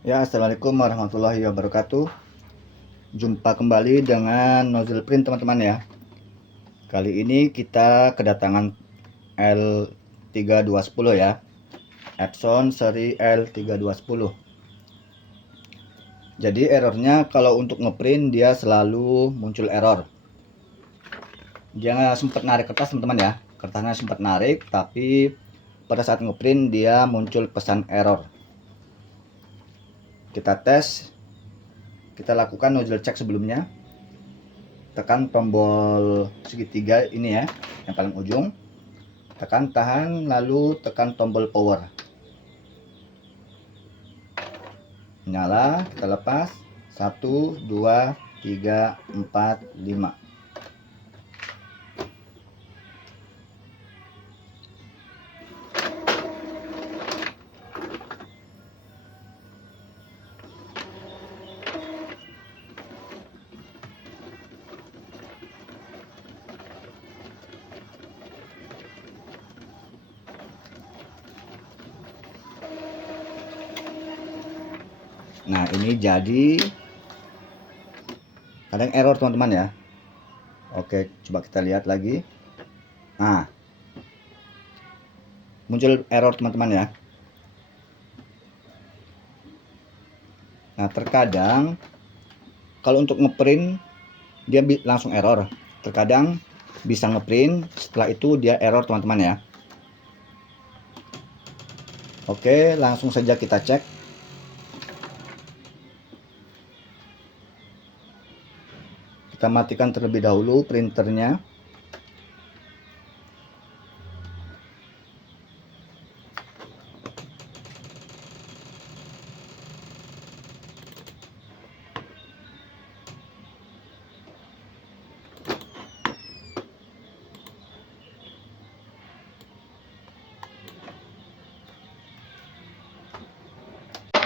Ya, assalamualaikum warahmatullahi wabarakatuh. Jumpa kembali dengan nozzle print teman-teman ya. Kali ini kita kedatangan L3210 ya, Epson seri L3210. Jadi errornya kalau untuk ngeprint dia selalu muncul error. Dia sempat narik kertas teman-teman ya, kertasnya sempat narik, tapi pada saat ngeprint dia muncul pesan error. Kita tes, kita lakukan nozzle check sebelumnya. Tekan tombol segitiga ini ya, yang paling ujung, tekan tahan, lalu tekan tombol power, nyala, kita lepas. 1 2 3 4 5. Nah, ini jadi kadang error teman-teman ya. Oke, coba kita lihat lagi. Nah, muncul error teman-teman ya. Nah, terkadang kalau untuk ngeprint dia langsung error, terkadang bisa ngeprint setelah itu dia error teman-teman ya. Oke, langsung saja kita cek. Kita matikan terlebih dahulu printernya.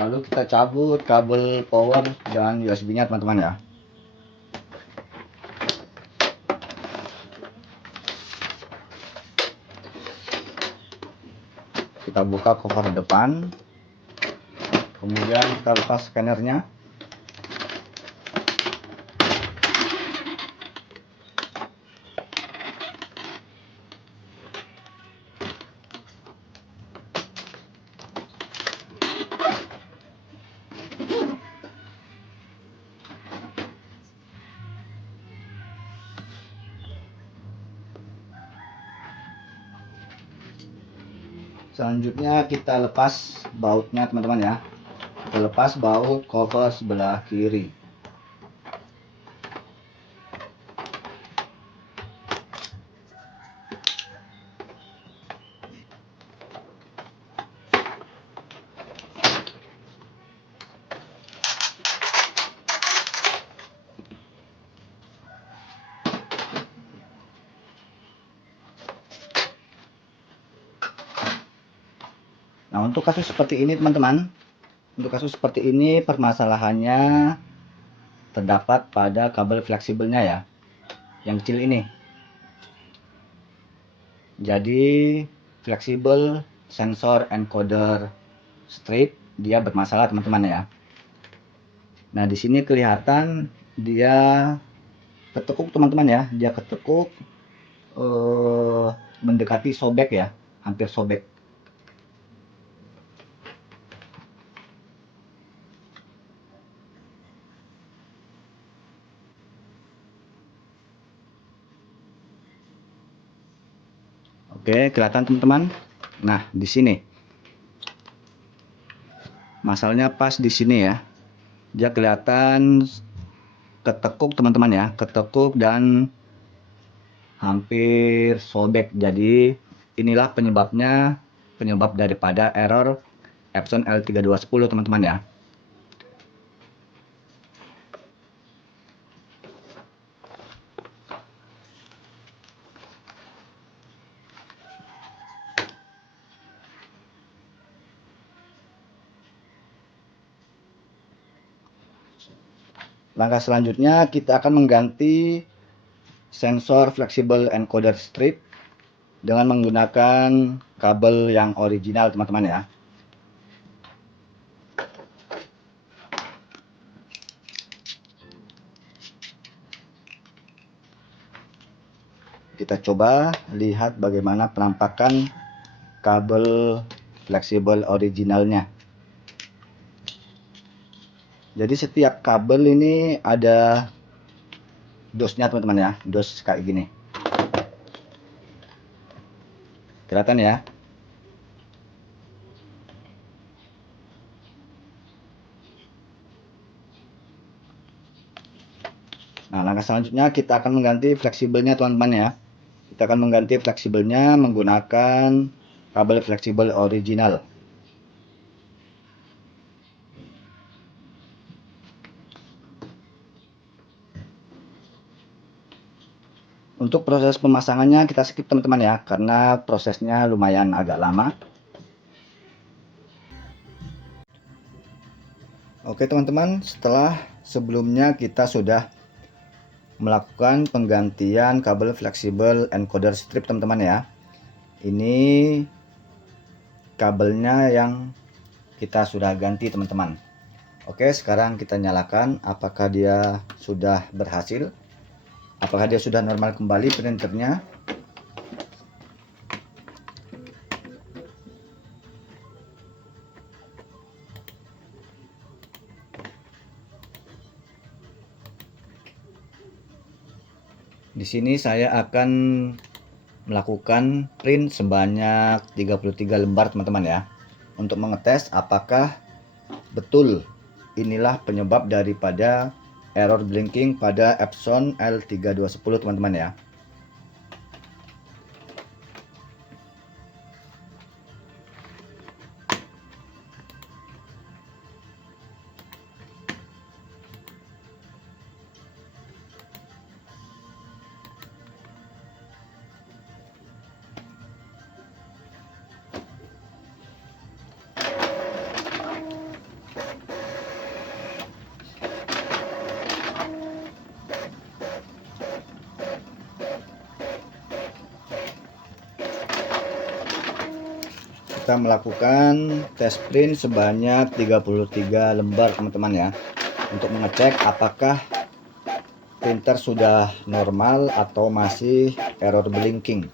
Lalu kita cabut kabel power dan USB-nya teman-teman ya. Kita buka cover depan, kemudian kita lepas scannernya. Selanjutnya kita lepas bautnya teman-teman ya. Kita lepas baut cover sebelah kiri. Nah, untuk kasus seperti ini teman-teman, untuk kasus seperti ini permasalahannya terdapat pada kabel fleksibelnya ya, yang kecil ini. Jadi fleksibel sensor encoder strip dia bermasalah teman-teman ya. Nah, di sini kelihatan dia ketekuk teman-teman ya, dia ketekuk mendekati sobek ya, hampir sobek. Oke, kelihatan teman-teman. Nah, di sini masalahnya pas di sini ya, dia kelihatan ketekuk teman-teman ya, ketekuk dan hampir sobek. Jadi inilah penyebabnya, penyebab daripada error Epson L3210 teman-teman ya. Langkah selanjutnya kita akan mengganti sensor flexible encoder strip dengan menggunakan kabel yang original teman-teman ya. kita coba lihat bagaimana penampakan kabel fleksibel originalnya. Jadi setiap kabel ini ada dosnya teman-teman ya, dos kayak gini. Kelihatan ya? Nah, langkah selanjutnya kita akan mengganti fleksibelnya teman-teman ya. Kita akan mengganti fleksibelnya menggunakan kabel fleksibel original. Untuk proses pemasangannya kita skip teman-teman ya, karena prosesnya lumayan agak lama. Oke teman-teman, setelah sebelumnya kita sudah melakukan penggantian kabel fleksibel encoder strip teman-teman ya. Ini kabelnya yang kita sudah ganti teman-teman. Oke, sekarang kita nyalakan apakah dia sudah berhasil, apakah dia sudah normal kembali printernya. Di sini saya akan melakukan print sebanyak 33 lembar teman-teman ya, untuk mengetes apakah betul inilah penyebab daripada error blinking pada Epson L3210 teman-teman ya. Kita melakukan test print sebanyak 33 lembar teman-teman ya, untuk mengecek apakah printer sudah normal atau masih error blinking.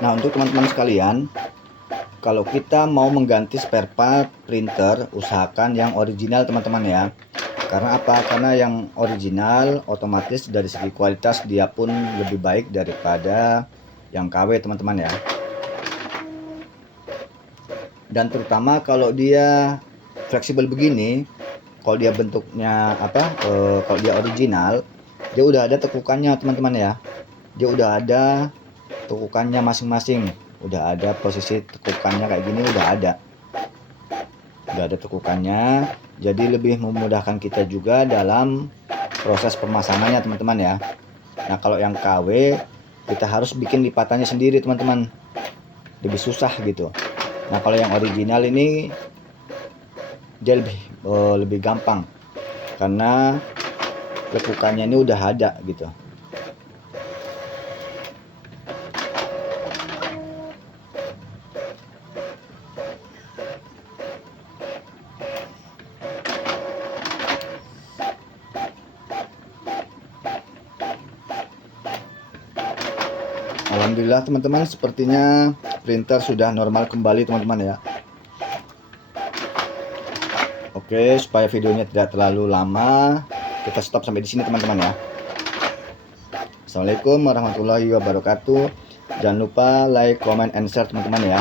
Nah, untuk teman-teman sekalian, kalau kita mau mengganti spare part printer, usahakan yang original teman-teman ya. Karena apa? Karena yang original otomatis dari segi kualitas dia pun lebih baik daripada yang KW teman-teman ya. Dan terutama kalau dia fleksibel begini, kalau dia bentuknya apa? Kalau dia original, dia udah ada tekukannya teman-teman ya. Dia udah ada tekukannya masing-masing, udah ada posisi tekukannya kayak gini, udah ada tekukannya, jadi lebih memudahkan kita juga dalam proses pemasangannya teman-teman ya. Nah, kalau yang KW kita harus bikin lipatannya sendiri teman-teman, lebih susah gitu. Nah, kalau yang original ini dia lebih gampang karena tekukannya ini udah ada gitu. Alhamdulillah teman-teman, sepertinya printer sudah normal kembali teman-teman ya. Oke, supaya videonya tidak terlalu lama, kita stop sampai di sini teman-teman ya. Assalamualaikum warahmatullahi wabarakatuh. Jangan lupa like, comment, and share teman-teman ya.